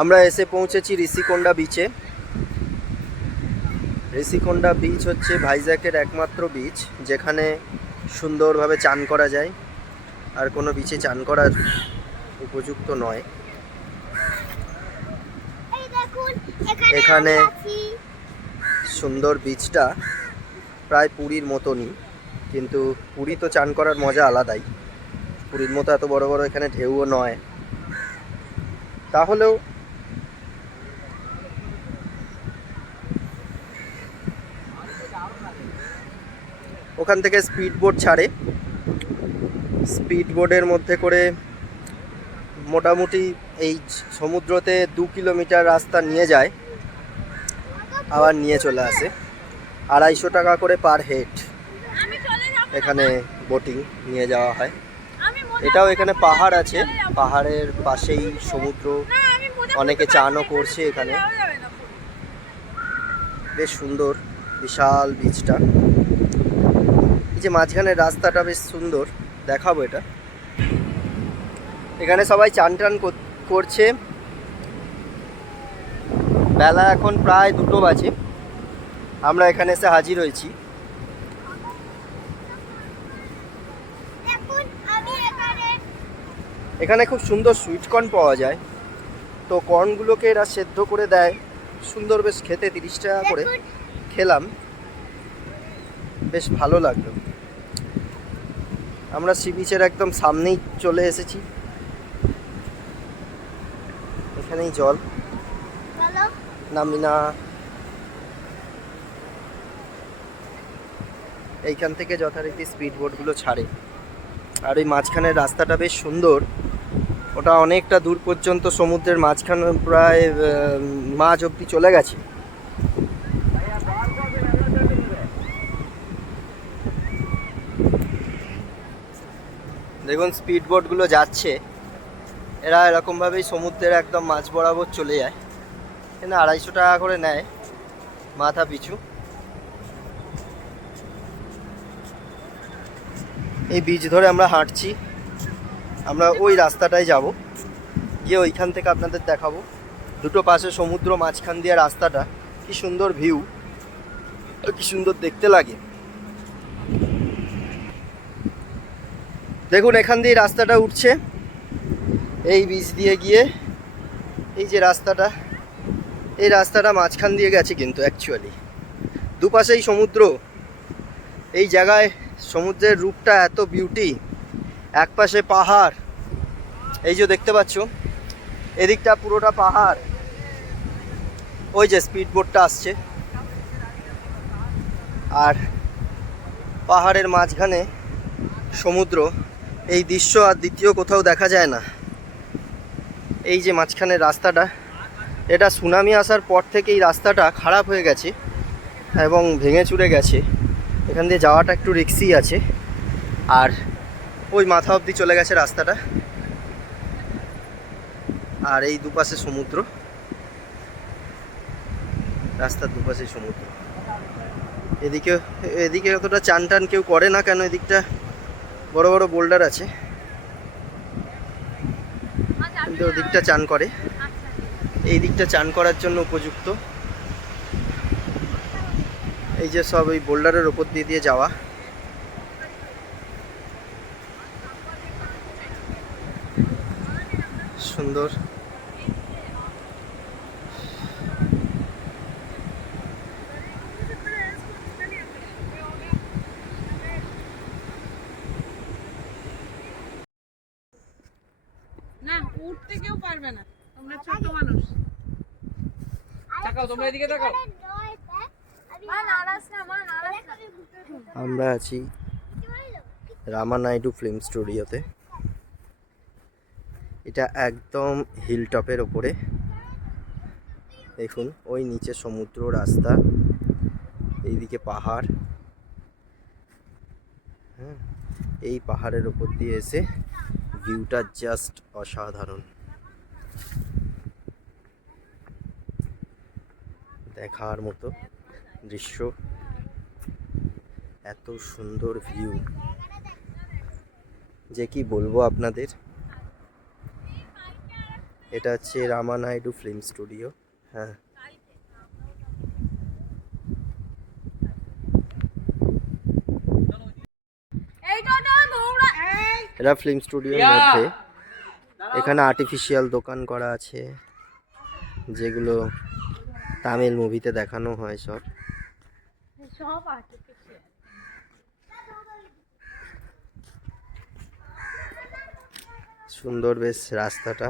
আমরা এসে পৌঁছেছি ঋষিকোন্ডা বিচে। ঋষিকোন্ডা বিচ হচ্ছে ভাইজ্যাকের একমাত্র বিচ যেখানে সুন্দরভাবে চান করা যায়, আর কোনো বিচে চান করার উপযুক্ত নয়। এখানে সুন্দর বিচটা প্রায় পুরীর মতনই, কিন্তু পুরী তো চান করার মজা আলাদাই। পুরীর মতো এত বড় বড় এখানে ঢেউও নয়, তাহলেও ওখান থেকে স্পিড বোট ছাড়ে। স্পিড বোটের মধ্যে করে মোটামুটি এই সমুদ্রতে 2 কিলোমিটার রাস্তা নিয়ে যায়, আবার নিয়ে চলে আসে। 250 টাকা করে পার হেড এখানে বোটিং নিয়ে যাওয়া হয়। এটাও এখানে পাহাড় আছে, পাহাড়ের পাশেই সমুদ্র, অনেকে চানও করছে এখানে। বেশ সুন্দর বিশাল বিচটা। এই যে মাঝখানের রাস্তাটা বেশ সুন্দর, দেখাবো এটা। এখানে সবাই চান টান করছে। বেলা এখন প্রায় 2টো বাজে, আমরা এখানে এসে হাজির হয়েছি। এখানে খুব সুন্দর সুইট কর্ন পাওয়া যায়, তো কর্নগুলোকে এরা সেদ্ধ করে দেয় সুন্দর, বেশ খেতে 30 টাকা করে। খেলাম, বেশ ভালো লাগলো। আমরা সি বিচের একদম সামনেই চলে এসেছি, এখানেই জল, নামি না। এইখান থেকে যথারীতি স্পিড বোটগুলো ছাড়ে, আর ওই মাঝখানের রাস্তাটা বেশ সুন্দর। ওটা অনেকটা দূর পর্যন্ত সমুদ্রের মাঝখানে, প্রায় মাঝ অবধি চলে গেছে। দেখুন স্পিড বোটগুলো যাচ্ছে, এরা এরকমভাবেই সমুদ্রের একদম মাঝ বরাবর চলে যায়। এখানে 250 টাকা করে নেয় মাথা পিছু। এই বিচ ধরে আমরা হাঁটছি, আমরা ওই রাস্তাটায় যাব, গিয়ে ওইখান থেকে আপনাদের দেখাবো। দুটো পাশে সমুদ্র, মাঝখান দিয়ে রাস্তাটা, কি সুন্দর ভিউ, কি সুন্দর দেখতে লাগে। দেখুন এখান দিয়ে রাস্তাটা উঠছে, এই বিচ দিয়ে গিয়ে এই যে রাস্তাটা, এই রাস্তাটা মাঝখান দিয়ে গেছে, কিন্তু অ্যাকচুয়ালি দুপাশেই সমুদ্র। এই জায়গায় সমুদ্রের রূপটা এত বিউটি, এক পাশে পাহাড়, এই যে দেখতে পাচ্ছ এদিকটা পুরোটা পাহাড়। ওই যে স্পিড বোটটা আসছে, আর পাহাড়ের মাঝখানে সমুদ্র। এই দৃশ্য আর দ্বিতীয় কোথাও দেখা যায় না। এই যে মাঝখানের রাস্তাটা, এটা সুনামি আসার পর থেকে এই রাস্তাটা খারাপ হয়ে গেছে এবং ভেঙে চুরে গেছে। এখান দিয়ে যাওয়াটা একটু রিস্কি আছে, আর ওই মাথা অবধি চলে গেছে রাস্তাটা, আর এই দুপাশে সমুদ্র, রাস্তার দুপাশে সমুদ্র। এদিকে এদিকে অতটা চান টান কেউ করে না, কেন এদিকটা বড় বড় বোল্ডার আছে, কিন্তু ওদিকটা চান করে। এই দিকটা চান করার জন্য উপযুক্ত। এই যে সব ওই বোল্ডারের ওপর দিয়ে দিয়ে যাওয়া। সুন্দর। না উঠতে কেউ পারবে না, তোমরা ছোট মানুষ। তাকাও, তোমরা এদিকে তাকাও। আমরা আছি রামানাইডু ফিল্ম স্টুডিওতে। এটা একদম হিল টপের ওপরে। দেখুন ওই নিচে সমুদ্র, রাস্তা, এইদিকে পাহাড়। হ্যাঁ, এই পাহাড়ের ওপর দিয়ে এসে ভিউটা জাস্ট অসাধারণ, দেখার মতো দৃশ্য। এত সুন্দর ভিউ যে কি বলবো আপনাদের। এটা হচ্ছে রামানাইডু ফিল্ম স্টুডিও। হ্যাঁ, এটা ফিল্ম স্টুডিওর মধ্যে। এখানে আর্টিফিশিয়াল দোকান করা আছে, যেগুলো তামিল মুভিতে দেখানো হয় সব। সুন্দর বেশ রাস্তাটা।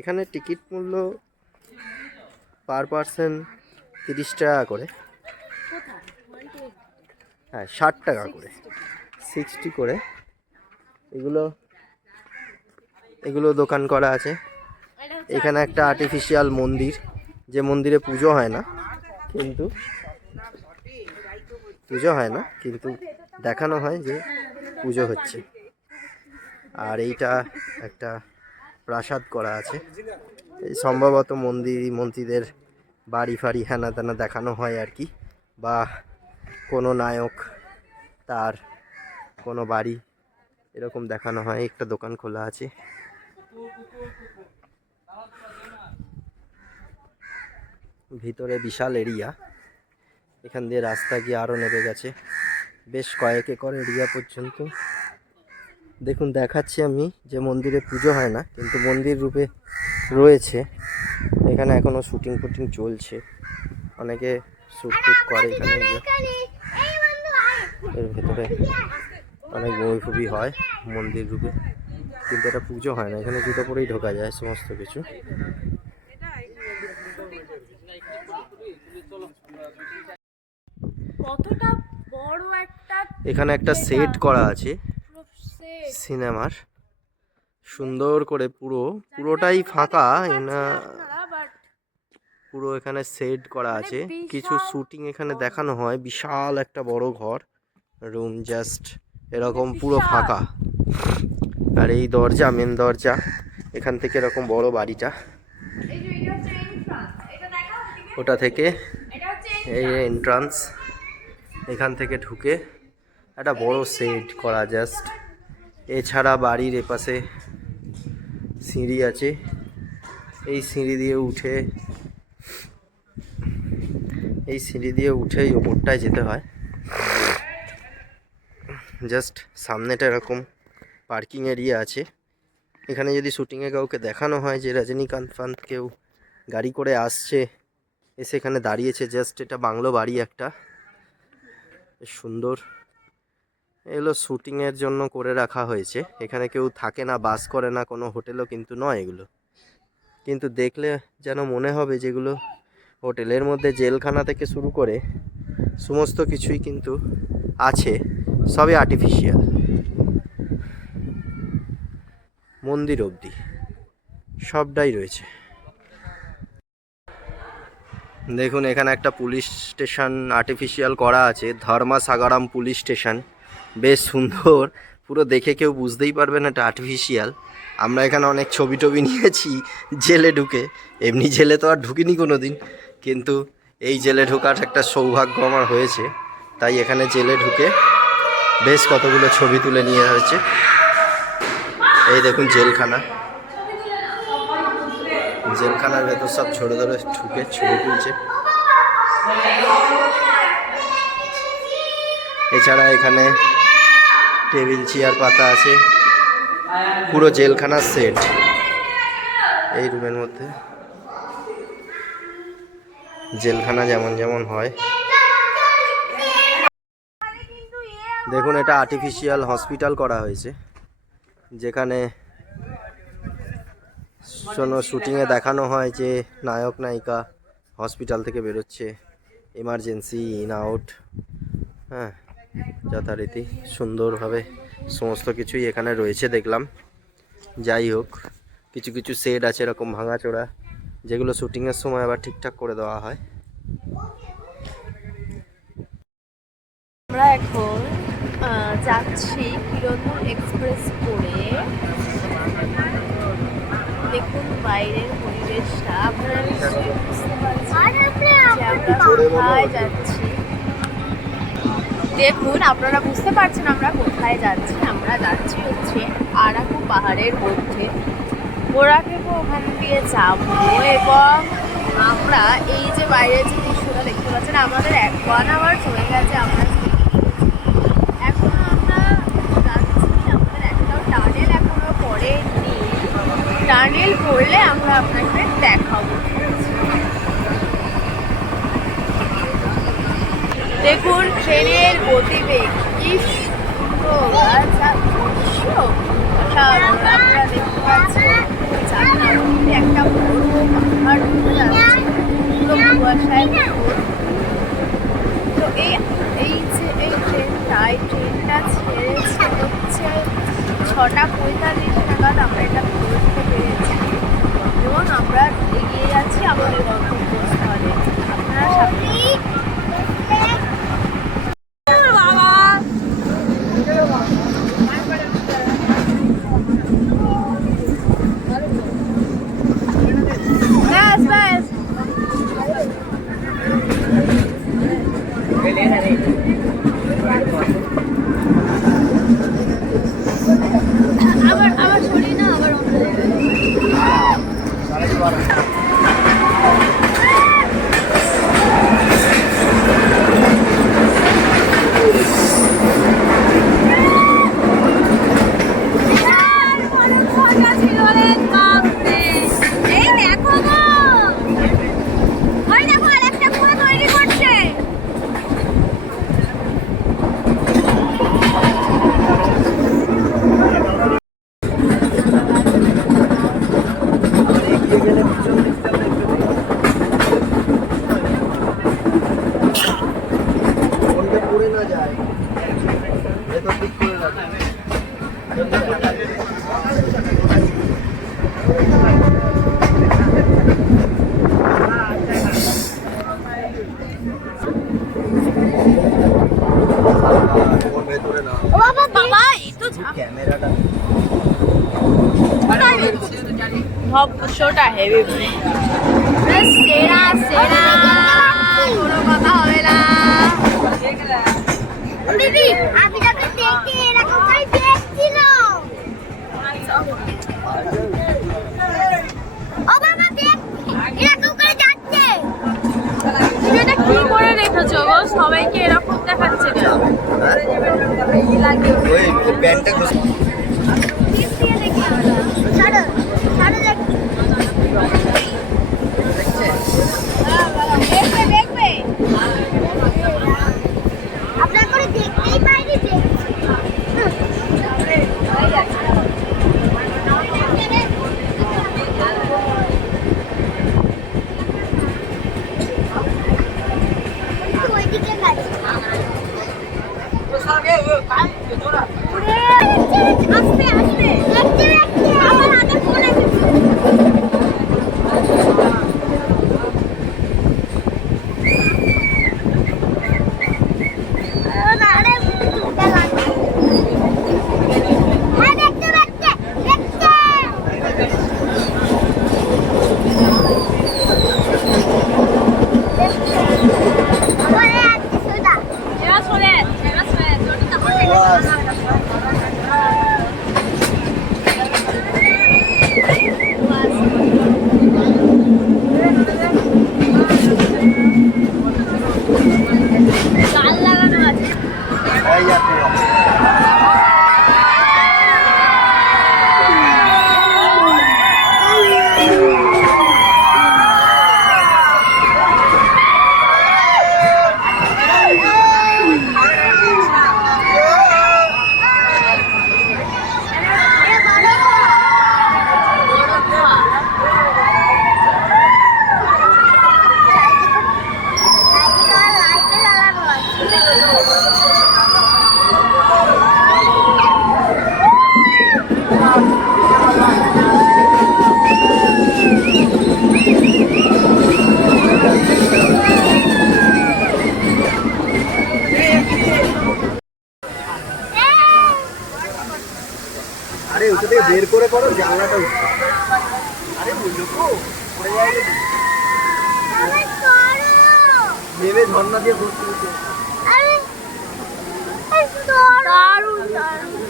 এখানে টিকিট মূল্য পার পার্সন 30 টাকা করে। হ্যাঁ, 60 টাকা করে, 60 করে। এগুলো দোকান করা আছে। এখানে একটা আর্টিফিশিয়াল মন্দির, যে মন্দিরে পুজো হয় না, কিন্তু দেখানো হয় যে পুজো হচ্ছে। আর এইটা একটা প্রাসাদ করা আছে। এই সম্ভবত মন্ত্রীদের বাড়ি ফাড়ি হ্যানা ত্যানা দেখানো হয় আর কি, বা কোনো নায়ক তার কোনো বাড়ি এরকম দেখানো হয়। একটা দোকান খোলা আছে। ভিতরে বিশাল এরিয়া, এখান দিয়ে রাস্তা গিয়ে আরও নেমে গেছে বেশ কয়েক একর এরিয়া পর্যন্ত। দেখুন দেখাচ্ছি আমি, যে মন্দিরে পুজো হয় না কিন্তু মন্দির রূপে রয়েছে। এখানে এখনো শুটিং ফুটিং চলছে, অনেকে শ্যুট করে এখানে। এর ভেতরে অনেক মুভি ফুভি হয় মন্দির রূপে, কিন্তু এটা পুজো হয় না। এখানে জুতো পরেই ঢোকা যায় সমস্ত কিছু। কতটা বড় একটা এখানে একটা সেট করা আছে সিনেমার, সুন্দর করে পুরোটাই ফাঁকা না, পুরো এখানে সেট করা আছে। কিছু শুটিং এখানে দেখানো হয়। বিশাল একটা বড় ঘর, রুম জাস্ট এরকম পুরো ফাঁকা। আর এই দরজা, মেন দরজা, এখান থেকে এরকম বড় বাড়িটা, ওটা থেকে এই এন্ট্রান্স। এখান থেকে ঢুকে একটা বড় সেট করা জাস্ট। এছাড়া বাড়ির এপাশে সিঁড়ি আছে, এই সিঁড়ি দিয়ে উঠেই ওপরটায় যেতে হয়। জাস্ট সামনেটা এরকম পার্কিং এরিয়া আছে। এখানে যদি শুটিংয়ে কাউকে দেখানো হয় যে রজনীকান্ত কেউ গাড়ি করে আসছে, এসে এখানে দাঁড়িয়েছে। জাস্ট এটা বাংলো বাড়ি একটা, সুন্দর। এগুলো শুটিংয়ের জন্য করে রাখা হয়েছে। এখানে কেউ থাকে না, বাস করে না, কোনো হোটেলও কিন্তু নয় এগুলো। কিন্তু দেখলে যেন মনে হবে যেগুলো হোটেলের মধ্যে। জেলখানা থেকে শুরু করে সমস্ত কিছুই কিন্তু আছে, সবই আর্টিফিশিয়াল। মন্দির অবধি সবটাই রয়েছে। দেখুন এখানে একটা পুলিশ স্টেশন আর্টিফিশিয়াল করা আছে, ধর্মাসাগরম পুলিশ স্টেশন। বেশ সুন্দর, পুরো দেখে কেউ বুঝতেই পারবে না এটা আর্টিফিশিয়াল। আমরা এখানে অনেক ছবি টবি নিয়েছি জেলে ঢুকে, এমনি জেলে তো আর ঢুকিনি কোনো দিন, কিন্তু এই জেলে ঢোকার একটা সৌভাগ্য আমার হয়েছে। তাই এখানে জেলে ঢুকে বেশ কতগুলো ছবি তুলে নিয়ে হয়েছে। এই দেখুন জেলখানার ভেতর সব ছোটো ধরে ঢুকে ছবি তুলছে। এছাড়া এখানে টেবিল চেয়ার পাতা আছে, পুরো জেলখানার সেট এই রুমের মধ্যে। জেলখানা যেমন হয়। দেখুন এটা আর্টিফিশিয়াল হসপিটাল করা হয়েছে, যেখানে শুটিংয়ে দেখানো হয় যে নায়ক নায়িকা হসপিটাল থেকে বেরোচ্ছে, এমার্জেন্সি ইন আউট। হ্যাঁ, যথারীতি সুন্দরভাবে সমস্ত কিছুই এখানে রয়েছে দেখলাম। যাই হোক, কিছু কিছু সেট আছে এরকম ভাঙাচোরা, যেগুলো শুটিংয়ের সময় আবার ঠিকঠাক করে দেওয়া হয়। আমরা এখন যাচ্ছি কিরণমূল এক্সপ্রেস করে। দেখুন বাইরের পরিবেশটা, আপনারা নিশ্চয়ই বুঝতে পারছেন যে আমরা কোথায় যাচ্ছি। দেখুন আপনারা বুঝতে পারছেন আমরা কোথায় যাচ্ছি। আমরা যাচ্ছি হচ্ছে আরাকু পাহাড়ের মধ্যে। বোরাকেপো ওখান দিয়ে যাবো এবং আমরা এই যে বাইরে যে দৃশ্যটা দেখতে পাচ্ছেন আমাদের 1 আওয়ার হয়ে গেছে আমরা এখন আমরা যাচ্ছি আমাদের একটাও টানেল এখনো পড়েনি টানেল পড়লে আমরা আপনাকে দেখাবো দেখুন ট্রেনের গতিবেগ কি সুন্দর আচ্ছা আপনারা দেখতে পাচ্ছেন একটা বড় পাহাড় পুরো কুয়াশায় তো এই যে এই ট্রেনটা ছেড়েছে হচ্ছে 6:45 নাগাদ আমরা এটা ধরতে পেরেছি এবং আমরা এগিয়ে যাচ্ছি আমাদের গন্তব্যস্থলে আপনারা সাথে আবার সরি না আবার অন্য পড়ে না যায় ভেতর দিক করে রাখে ভেতরে না বাবা এই তো ক্যামেরাটা শোটা হেভি সেরা সেরা কোনো কথা হবে না দিদি আমি যখন দেখি এরকম করে দেখছিল ও বাবা দেখ এরকম করে যাচ্ছে এটা কি করে রেখেছো গো সবাইকে এরকম দেখাচ্ছে কেন ওই প্যান্টটা আপনার করে দেখতেই পাইনি আস্তে আস্তে আমার হাতে ফোন আছে আরে ওটা থেকে বের করে করো জানলাটা উঠছে আরে বুঝলো তো পড়ে যাবে নেমে ঝর্ণা দিয়ে ঘুরতে ঘুরতে দারুণ দারুণ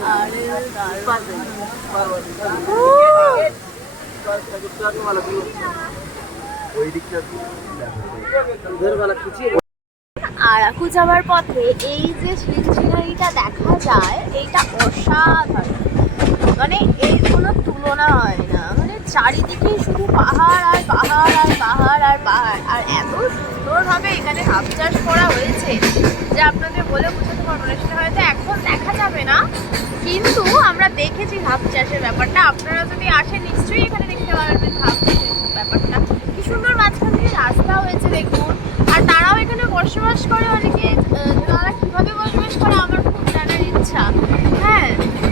ওই দিকটা আরাকু যাওয়ার পথে এই যে সিনারিটা দেখা যায় এইটা অসাধারণ, মানে এর কোনো তুলনা হয় না। মানে চারিদিকে শুধু পাহাড় আর পাহাড় আর পাহাড় আর পাহাড়, আর এত সুন্দরভাবে এখানে হাফ চাষ করা হয়েছে যে আপনাদের বলে বোঝাতে পারবো না। সেটা হয়তো এখন দেখা যাবে না, কিন্তু আমরা দেখেছি হাফ চাষের ব্যাপারটা। আপনারা যদি আসেন নিশ্চয়ই এখানে দেখতে পারবেন হাফ চাষের ব্যাপারটা। কি সুন্দর মাঝখান দিয়ে রাস্তা হয়েছে দেখুন। আর তারাও এখানে বসবাস করে, অনেকে তারা কিভাবে বসবাস করে আমার খুব জানার ইচ্ছা। হ্যাঁ,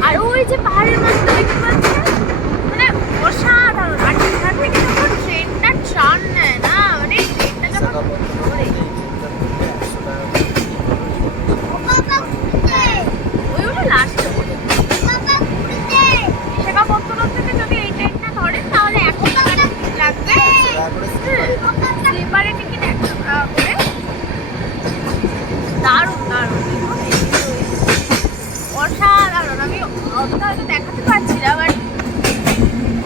আর ওই যে পাহাড়ের মাঝখানে দেখতে পাচ্ছেন, মানে অসাধারণ। আর এখান থেকে যখন ট্রেনটা টান নেয় না, মানে ট্রেনটা যখন ধরে ওই হলো লাস্টে বিশাখাপত্তনম থেকে যদি এই ট্রেনটা ধরেন তাহলে 1 টাকা লাগবে। স্লিপারে টিকিট 1 টাকা করে। দারুণ দারুণ, অসাধারণ। আমি অতটা হয়তো দেখাতে পারছি না, বাট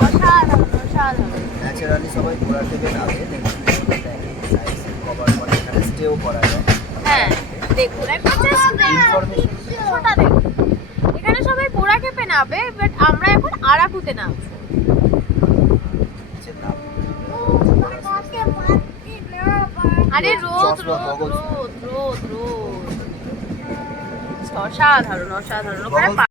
অসাধারণ অসাধারণ। ন্যাচারালি সবাই ঘোরা থেকে নামে, কভার করে এখানে স্টেও করা যায়। হ্যাঁ দেখুন, একটা জাস্ট ছোটা দেখুন, এখানে সবাই পোড়া খেপে নামবে, বাট আমরা এখন আরাকুতে নামছি। আরে রোদ রোদ রোদ রোদ রোদ, অসাধারণ অসাধারণ। ওখানে